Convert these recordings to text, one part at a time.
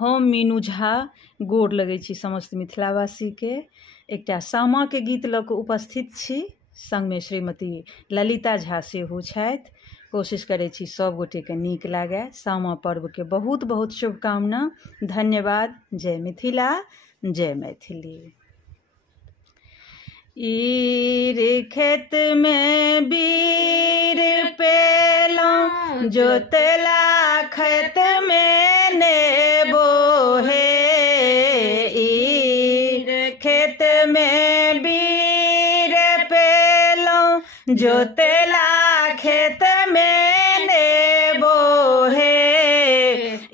हम मीनू झा गोर लगै छी समस्त मिथिलावासी के। एकटा सामा के गीत लऽ कऽ उपस्थित छी, संग में श्रीमती ललिता झा सेहो छथि। कोशिश करै छी सब गोटे के नीक लागे। सामा पर्व के बहुत बहुत शुभकामना। धन्यवाद। जय मिथिला, जय मैथिली। ईर खेत में बीर पेलौं, जोतला खेत में नेबो हे। ईर खेत में बीर पेलौं, जोतला खेत में नेबो हे।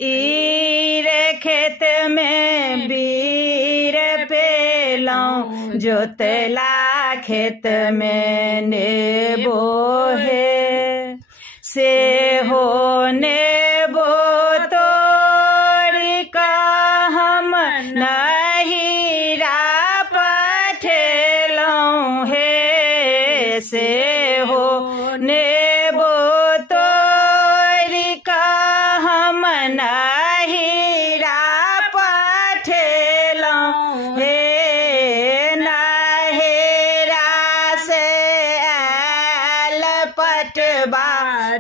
ईर खेत में बीर पेलौं, जोतला खेत में नेबो हे। से हो नेबो तोड़ का हम नहिरा पठेलौं हे। से हो नेबो तोड़ का हम नहिरा पठेलौं हे।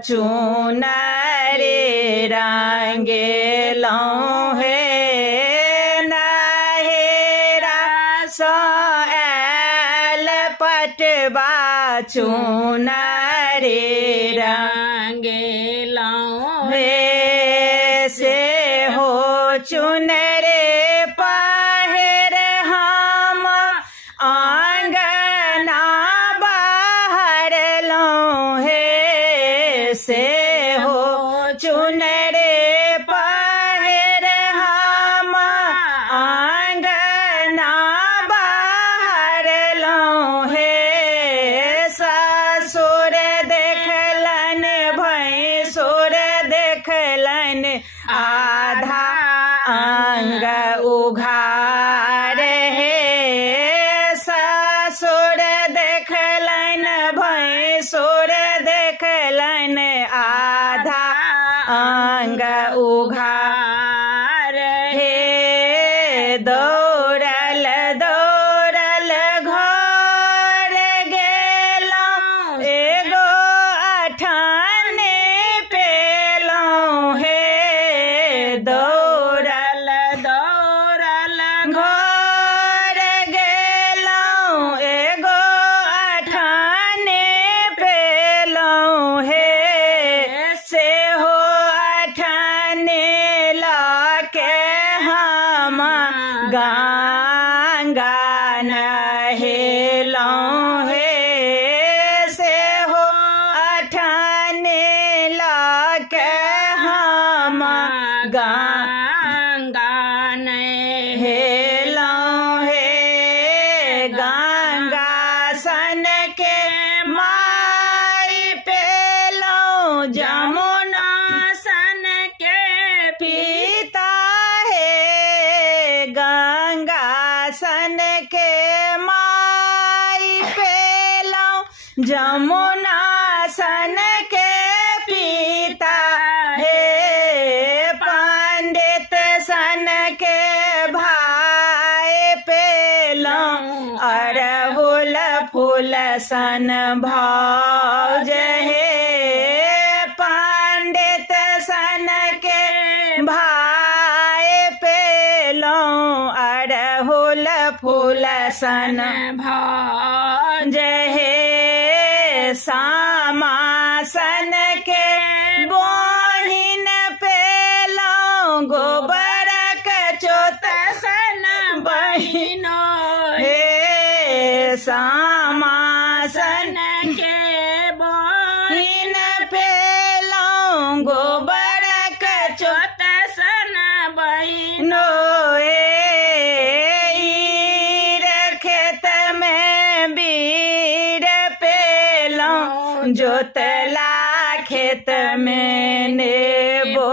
चुनरे रंगेलौं हे। नहेरा सँ आयल पटवा, चुनरे रंगेलौं हे। से हो चुनरे पहिर हम आंगना बहरलौं हे। से हो चुनरे पहिर हम आंगना बहरलौं हे। ससुर देखलन भैंसुर देखलन, आधा अंग उघार हे। ससुर देखलन भैंसुर देखलन, आधा अंग उघार हे। दौड़ल दौड़ल घर गेलौं, एगो अठाने पेलौं हे। दौड़ल दौड़ल घर गेलौं, एगो अठाने पेलौं हे। से हो अठाने लाके हम गंगा नहेलौं हे। से हो अठाने लाके हम गंगा नहेलौं हे। गंगा सन के माई पेलौं, जमुना सन के पिता हे। गंगा सन के माई पेलौं, जमुना सन के पिता हे। पंडित सन के भाई पेलौं, अड़हुल फूल सन भौज हे। पंडित सन के भाई पेलौं, अड़हुल फूल सन भौज हे। सामा सन के बहिन पेलौं, गोबर चोत सन बहिनो हे। सामा सन के बहिन पेलौं, गोबर चोत सन बहिनो हे। ईर खेत में बीर पेलौं, जोतला खेत में नेबो